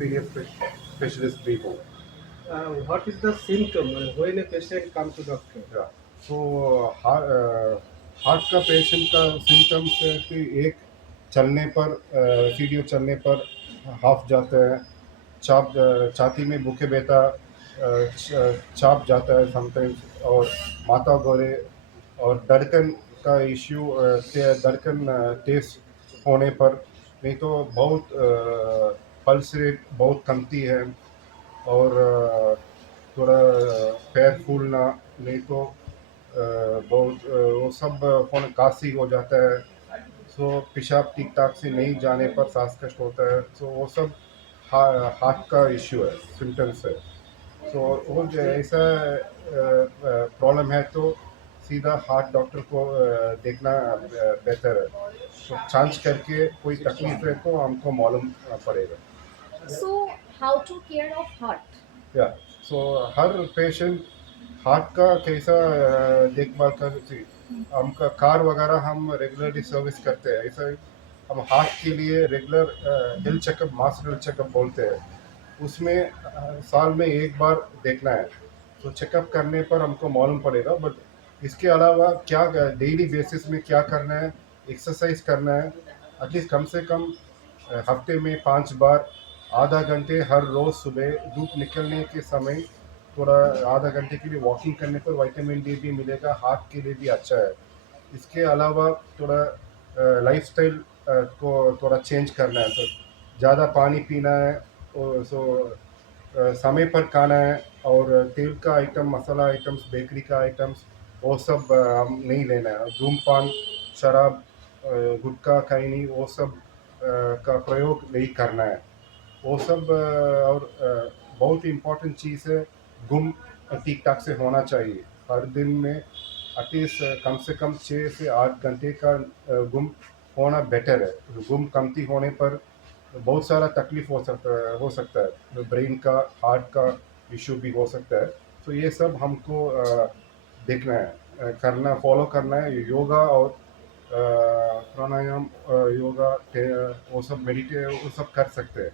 experienced specialist भी हो. What is the symptom when a patient come to doctor? या तो हार्ट का पेशेंट का सिम्टम्स है कि एक चलने पर सीढ़ियों चलने पर हाफ जाता है, छाती में बुके बेता चाप जाता है समटाइम्स, और माथा गोरे, और धड़कन का इश्यू, धड़कन तेज होने पर, नहीं तो बहुत पल्स रेट बहुत कमती है, और थोड़ा पैर फूलना, नहीं तो बहुत वो सब होने काशी हो जाता है, सो पेशाब ठीक ठाक से नहीं जाने पर सांस कष्ट होता है, सो वो सब हार्ट का इश्यू है, सिम्टम्स है. सो वो जो ऐसा प्रॉब्लम है तो सीधा हार्ट डॉक्टर को देखना बेहतर है, तो जांच करके कोई तकलीफ है तो हमको मालूम पड़ेगा. So, how to care of heart? या सो हर पेशेंट हार्ट का कैसा देखभाल कर सी, हम कार वगैरह हम रेगुलरली सर्विस करते हैं, ऐसा ही हम हार्ट के लिए regular health checkup, master health checkup बोलते हैं, उसमें साल में एक बार देखना है, तो चेकअप करने पर हमको मालूम पड़ेगा. बट इसके अलावा क्या डेली बेसिस में क्या करना है, एक्सरसाइज करना है, एटलीस्ट कम से कम हफ्ते में 5 बार आधा घंटे हर रोज़ सुबह धूप निकलने के समय थोड़ा आधा घंटे के लिए वॉकिंग करने पर विटामिन डी भी मिलेगा, हार्ट के लिए भी अच्छा है. इसके अलावा थोड़ा लाइफस्टाइल को थोड़ा चेंज करना है, तो ज़्यादा पानी पीना है, और सो समय पर खाना है, और तेल का आइटम, मसाला आइटम्स, बेकरी का आइटम्स, वो सब हम नहीं लेना है. धूमपान, शराब, गुटखा, खैनी, वो सब का प्रयोग नहीं करना है. वो सब और बहुत इम्पोर्टेंट चीज़ है, घूम ठीक ठाक से होना चाहिए. हर दिन में एटलीस्ट कम से कम 6 से 8 घंटे का घूम होना बेटर है. घूम कमती होने पर बहुत सारा तकलीफ हो सकता है, ब्रेन का, हार्ट का इशू भी हो सकता है. तो ये सब हमको देखना है, करना, फॉलो करना है. योगा और प्राणायाम, योगा, वो सब मेडिटेट, वो सब कर सकते हैं.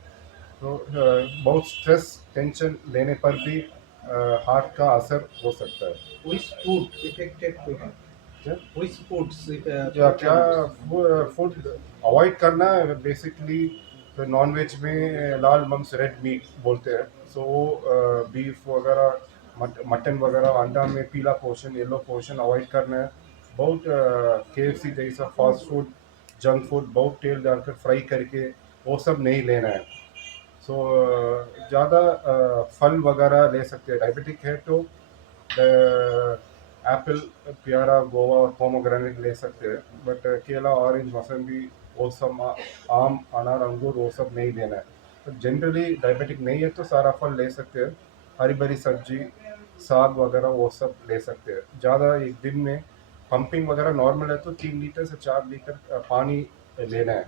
तो बहुत स्ट्रेस टेंशन लेने पर भी हार्ट का असर हो सकता है. Which food affected to heart? क्या Which foods if क्या food क्या items? फूड अवॉइड करना है बेसिकली. नॉन वेज में लाल मांस, रेड मीट बोलते हैं, सो बीफ वगैरह, मटन वगैरह, अंडा में पीला पोर्शन, येलो पोर्शन अवॉइड करना है. बहुत KFC जैसा फास्ट फूड, जंक फूड, बहुत तेल डालकर फ्राई करके, वो सब नहीं लेना है. सो ज़्यादा फल वगैरह ले सकते हैं. डायबिटिक है तो एप्पल, प्यारा, गोवा और पोमोग्रेनेट ले सकते हैं. बट केला, ऑरेंज, मौसम्बी, वो सब, आम, अनार, अंगूर, वो सब नहीं लेना है. तो जनरली डायबिटिक नहीं है तो सारा फल ले सकते हैं. हरी भरी सब्जी, साग वगैरह, वो सब ले सकते हैं. ज़्यादा एक दिन में पंपिंग वगैरह नॉर्मल है तो 3 लीटर से 4 लीटर पानी लेना है.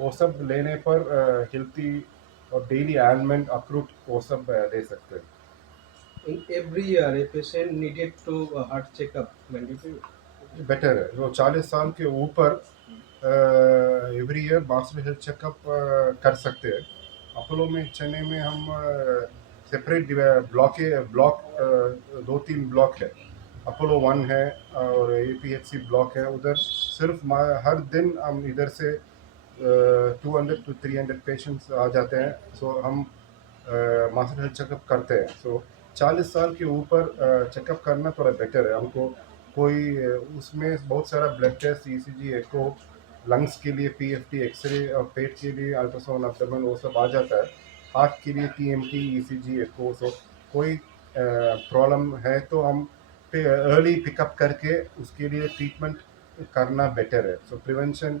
वो सब लेने पर हेल्थी और डेली आलमंड, अखरोट, वो सब ले सकते हैं. In every year, a patient needed to heart checkup mandatory. Better है. वो 40 साल के ऊपर every year master health checkup कर सकते हैं. अपोलो में, चेन्नई में हम सेपरेट ब्लॉक 2-3 ब्लॉक है. अपोलो 1 है और APHC ब्लॉक है. उधर सिर्फ हर दिन हम इधर से 200 to 300 पेशेंट्स आ जाते हैं. सो हम मास्टर हेल्थ चेकअप करते हैं. सो 40 साल के ऊपर चेकअप करना थोड़ा बेटर है हमको. कोई उसमें बहुत सारा ब्लड टेस्ट, ECG, एको, लंग्स के लिए PFT, एक्सरे, और पेट के लिए अल्ट्रासाउंड, अब्डोमेन, वो सब आ जाता है. हार्ट के लिए TMT, ECG, एको. सो कोई प्रॉब्लम है तो हम अर्ली पिकअप करके उसके लिए ट्रीटमेंट करना बेटर है. सो प्रिवेंशन,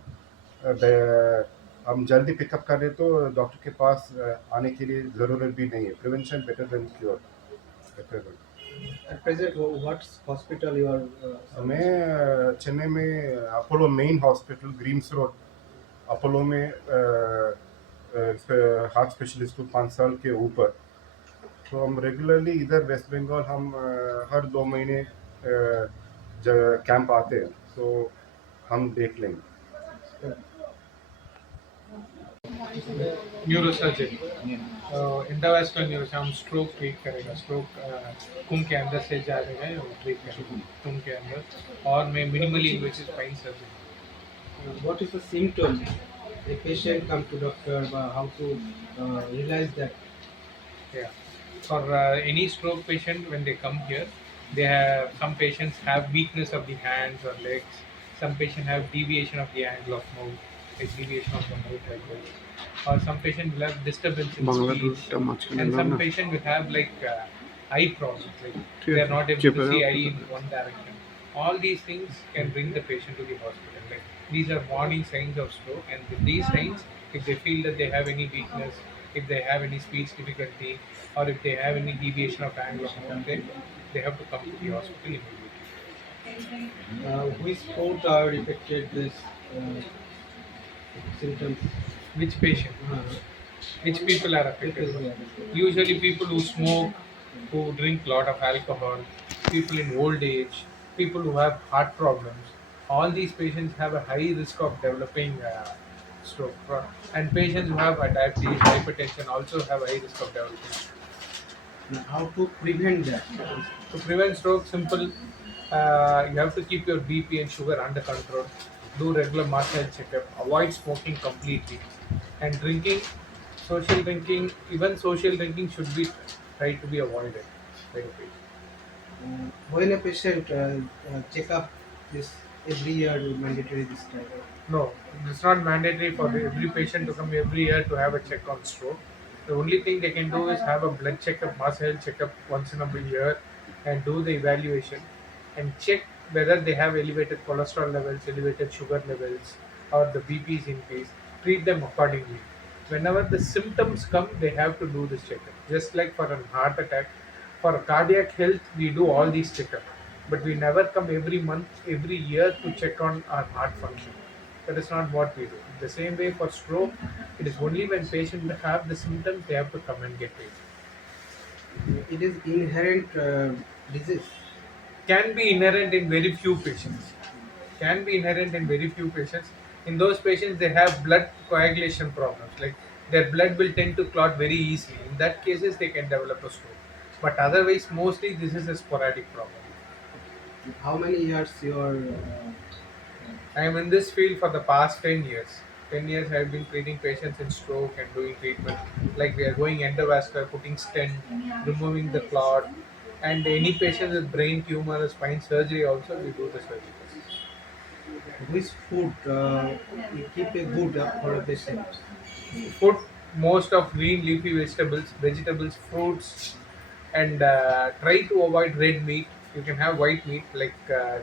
हम जल्दी पिकअप कर रहे तो डॉक्टर के पास आने के लिए ज़रूरत भी नहीं है. Prevention better than cure. At present, what hospital you are मैं चेन्नई में Apollo main hospital, Greams Road, Apollo में हार्ट स्पेशलिस्ट हूँ 5 साल के ऊपर. तो हम रेगुलरली इधर वेस्ट बंगाल हम हर 2 महीने कैंप आते हैं, तो हम देख लेंगे. service? न्यूरोसर्जरी इंटरवेस्टर्न न्यूरो हम स्ट्रोक ट्रीट करेगा स्ट्रोक कुम के अंदर से जाएगा वो ट्रीट करेगा कुम के अंदर और मैं minimally invasive spine surgery What is the symptom? A patient come to doctor, how to realize that? yeah for any stroke patient when they come here they have some patients have weakness of the hands or legs some patients have deviation of the angle of mouth like deviation of the mouth like this or some patient will have disturbance in speech and some patient will have like eye problems like they are not able to see eye in one direction all these things can bring the patient to the hospital like these are warning signs of stroke and with these signs if they feel that they have any weakness if they have any speech difficulty or if they have any deviation of angle of mouth then they have to come to the hospital immediately. Which food are affected this symptoms? Which patient? Uh, Which people are people affected? who are affected. Usually people who smoke, who drink lot of alcohol, people in old age, people who have heart problems. All these patients have a high risk of developing stroke. And patients who have diabetes, hypertension also have a high risk of developing. How to prevent that? To prevent stroke, simple. You have to keep your BP and sugar under control. Do regular mast health checkup. Avoid smoking completely. And drinking, social drinking, even social drinking should be tried to be avoided by the patient. When a patient check up this every year mandatory this type of No, it's not mandatory for every patient to come every year to have a check on stroke. The only thing they can do is have a blood checkup, mass health checkup once in a year, and do the evaluation and check whether they have elevated cholesterol levels, elevated sugar levels, or the BP is increased. Treat them accordingly. Whenever the symptoms come, they have to do this checkup. Just like for a heart attack, for cardiac health, we do all these checkups, but we never come every month, every year to check on our heart function. That is not what we do. The same way for stroke, it is only when patients have the symptoms they have to come and get treated. it is inherent disease. Can be inherent in very few patients. Can be inherent in very few patients. In those patients, they have blood coagulation problems. Like their blood will tend to clot very easily. In that cases, they can develop a stroke. But otherwise, mostly this is a sporadic problem. How many years your I am in this field for the past 10 years. 10 years I have been treating patients in stroke and doing treatment. Like we are going endovascular, putting stent, removing the clot, and any patient with brain tumor or spine surgery also we do the surgery. which food you keep a good for a patient? Food most of green leafy vegetables, fruits, and try to avoid red meat. You can have white meat like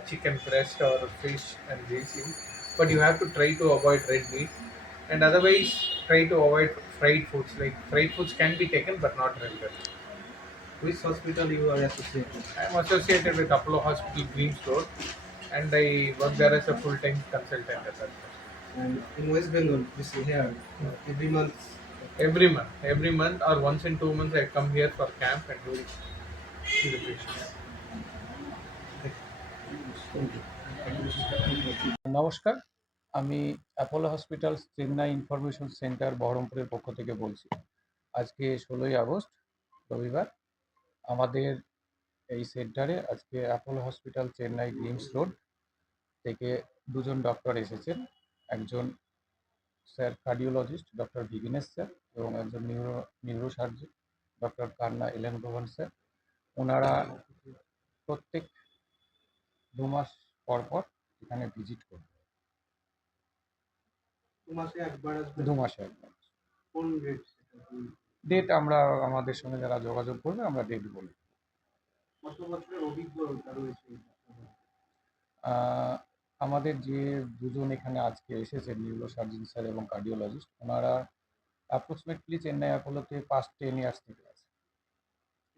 chicken breast or fish and these things, but you have to try to avoid red meat. And otherwise, try to avoid fried foods. Like fried foods can be taken, but not regularly. Which hospital you are associated? I'm associated with Apollo Hospital, Greens Road, and I work there as a full-time consultant at that hospital. And in West Bengal, this is here every month. Every month or once in 2 months, I come here for camp and do see the patients. Thank you. নমস্কার, আমি Apollo hospitals Chennai information centre বহরমপুরের পক্ষ থেকে বলছি। আজকে 16ই August রবিবার। আমাদের এই সেন্টারে আজকে Apollo hospital Chennai Greams road থেকে দুজন ডক্টর এসেছেন। একজন স্যার কার্ডিওলজিস্ট ডক্টর ভিগিনেশ স্যার এবং একজন নিউরোসার্জন ডক্টর কান্না এলেন ভবন স্যার। ওনারা প্রত্যেক 2 মাস পর পর এখানে ভিজিট করবেন। 2 মাসে একবার আসবে? 2 মাসে একবার। কোন ডেট? ডেট আমরা আমাদের সঙ্গে যারা যোগাযোগ করবে আমরা ডেট বলব। কত বছরের অভিজ্ঞতা রয়েছে? আমাদের যে দুজন এখানে আজকে এসেছেন নিউরোসার্জন স্যার এবং কার্ডিওলজিস্ট, ওনারা অ্যাপ্রক্সিমেটলি চেন্নাই অ্যাপোলোতে পাস্ট 10 ইয়ার্স থেকে আছে।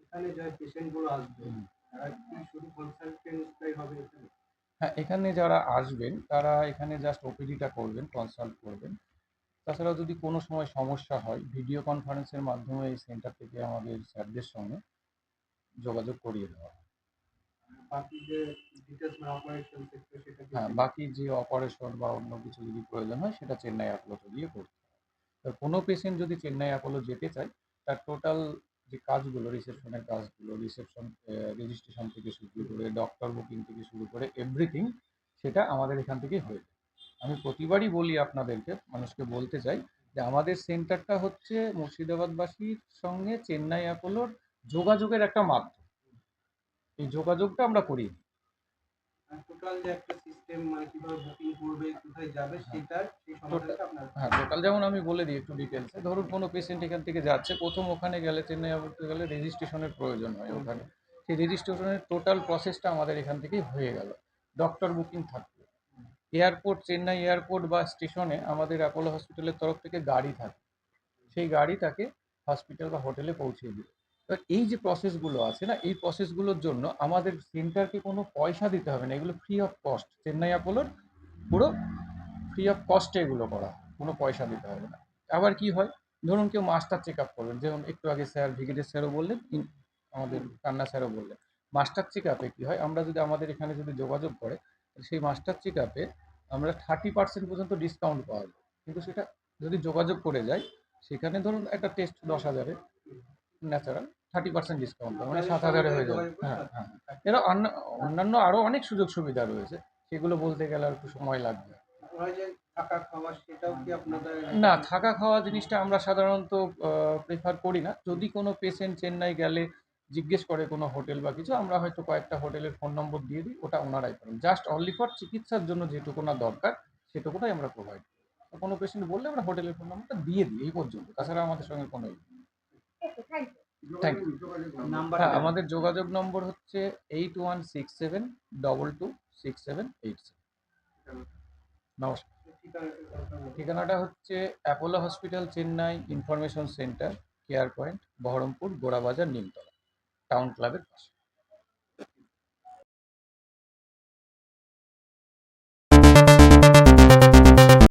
এখানে যে পেশেন্টগুলো আসবে তারা কি শুধু কনসালটেন্টটাই হবে এখানে? হ্যাঁ, এখানে যারা আসবেন তারা এখানে জাস্ট ওপিডিটা করবেন, কনসাল্ট করবেন। তাছাড়াও যদি কোনো সময় সমস্যা হয় ভিডিও কনফারেন্সের মাধ্যমে এই সেন্টার থেকে আমাদের স্যারদের সঙ্গে যোগাযোগ করিয়ে দেওয়া হয়। বাকি যে ডিটেলস বা অপারেশন সেক্টর সেটা কি? হ্যাঁ, বাকি যে অপারেশন বা অন্য কিছু যদি প্রয়োজন হয় সেটা চেন্নাই অ্যাপোলোতে গিয়ে করতে হয়। এবার কোনো পেশেন্ট যদি চেন্নাই অ্যাপোলো যেতে চায়, তার টোটাল যে কাজগুলো, রিসেপশনের কাজগুলো, রেজিস্ট্রেশন থেকে শুরু করে ডক্টর বুকিং থেকে শুরু করে এভরিথিং, সেটা আমাদের এখান থেকেই হয়ে যায়। আমি প্রতিবারই বলি আপনাদেরকে, মানুষকে বলতে চাই যে আমাদের সেন্টারটা হচ্ছে মুর্শিদাবাদবাসীর সঙ্গে চেন্নাই অ্যাপোলোর যোগাযোগের একটা মাধ্যম। এই যোগাযোগটা আমরা করি। টোটাল যে একটা সিস্টেম মানে কিভাবে বুকিং করবে, কোথায় যাবে সেটার সেই সমাধানটা আপনার। হ্যাঁ, টোটাল যেমন আমি বলে দিই একটু ডিটেলসে। ধরুন কোনো পেশেন্ট এখান থেকে যাচ্ছে, প্রথম ওখানে গেলে চেন্নাই অ্যাপোলোতে গেলে রেজিস্ট্রেশনের প্রয়োজন হয় ওখানে। সেই রেজিস্ট্রেশনের টোটাল প্রসেসটা আমাদের এখান থেকেই হয়ে গেল। ডক্টর বুকিং থাকবে। এয়ারপোর্ট, চেন্নাই এয়ারপোর্ট বা স্টেশনে আমাদের অ্যাপোলো হসপিটালের তরফ থেকে গাড়ি থাকে। সেই গাড়ি তাকে হসপিটাল বা হোটেলে পৌঁছে দিবে। এবার এই যে প্রসেসগুলো আছে না, এই প্রসেসগুলোর জন্য আমাদের সেন্টারকে কোনো পয়সা দিতে হবে না। এগুলো ফ্রি অফ কস্ট। চেন্নাই অ্যাপোলোর পুরো ফ্রি অফ কস্টে এগুলো করা হয়। কোনো পয়সা দিতে হবে না। আবার কি হয়, ধরুন কেউ মাস্টার চেক আপ করবেন, যেমন একটু আগে স্যার ভিজিটের স্যারও বললেন, আমাদের কান্না স্যারও বললেন। মাস্টার চেক আপে কী হয়, আমরা যদি আমাদের এখানে যদি যোগাযোগ করে, সেই মাস্টার চেক আপে আমরা 30% পর্যন্ত ডিসকাউন্ট পাওয়া যায়। কিন্তু সেটা যদি যোগাযোগ করে যায়, সেখানে ধরুন একটা টেস্ট 10,000-এর ন্যাচারাল 30% ডিসকাউন্ট পাবে, মানে 7,000-এ হয়ে যাবে। হ্যাঁ, হ্যাঁ। এরা অন্যান্য আরও অনেক সুযোগ সুবিধা রয়েছে, সেগুলো বলতে গেলে আর একটু সময় লাগবে। ওরা যে থাকা খাওয়া সেটাও কি আপনাদের? না, থাকা খাওয়া জিনিসটা আমরা সাধারণত প্রেফার করি না। যদি কোনো পেশেন্ট চেন্নাই গেলে জিজ্ঞেস করে কোনো হোটেল বা কিছু, আমরা হয়তো কয়েকটা হোটেলের ফোন নম্বর দিয়ে দিই, ওটা ওনারাই করেন। জাস্ট অনলি ফর চিকিৎসার জন্য যেটুকু না দরকার, সেটুকুটাই আমরা প্রোভাইড করি। তো কোনো পেশেন্ট বললে আমরা হোটেলের ফোন নম্বরটা দিয়ে দিই, এই পর্যন্ত। তাছাড়া আমাদের সঙ্গে কোনো Okay, thank you. Thank you. Number হ্যাঁ, আমাদের যোগাযোগ নম্বর হচ্ছে 8167226787। নমস্কার। ঠিকানাটা হচ্ছে Apollo hospital Chennai information centre, care point, Baharampur, Gorabazar, Nimtala, town ক্লাবের পাশে।